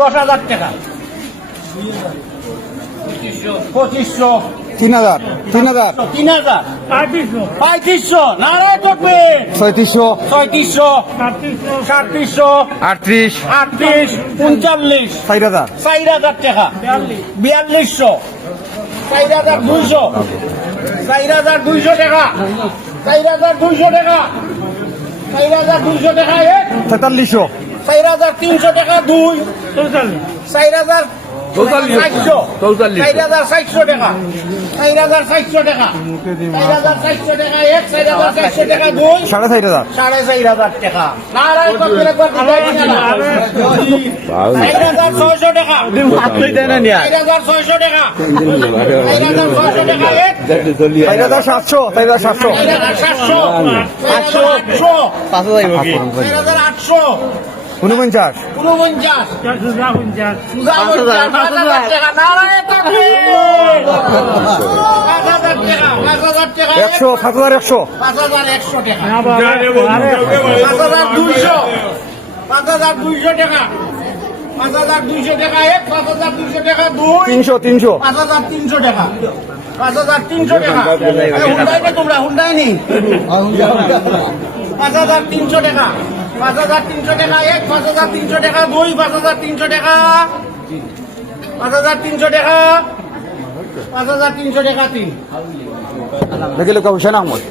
10,000 টাকা 2500 3,000 3,000 3,000 3500 নারায় করবে 3600 3600 3700 38 38 39 4,000 4,000 টাকা 4200 4,200 4,200 টাকা 4,200 টাকা 4,200 টাকা 4300 4,300 টাকা 2 4,000 4,400 টাকা 4,400 টাকা 4,400 টাকা 4,400 টাকা 2 4,500 4,500 টাকা নারায় করবেন একবার 4,600 টাকা 4,600 টাকা 4,600 টাকা 4,700 4,700 4,700 4,800 49 টাকা নারায় করবেন 5,000 টাকা 5,000 টাকা 100 7,100 5,100 টাকা 5,200 5,200 টাকা 5,200 টাকা 5,200 টাকা 2 300 5,300 টাকা 5,300 টাকা হুন্ডাই নে তোমরা হুন্ডাই নি 5,300 টাকা 5,300 টাকা 5,300 টাকা 2 5,300 টাকা 5,300 টাকা 5,300 টাকা 3 দেখলে কবি সেনা আহমদ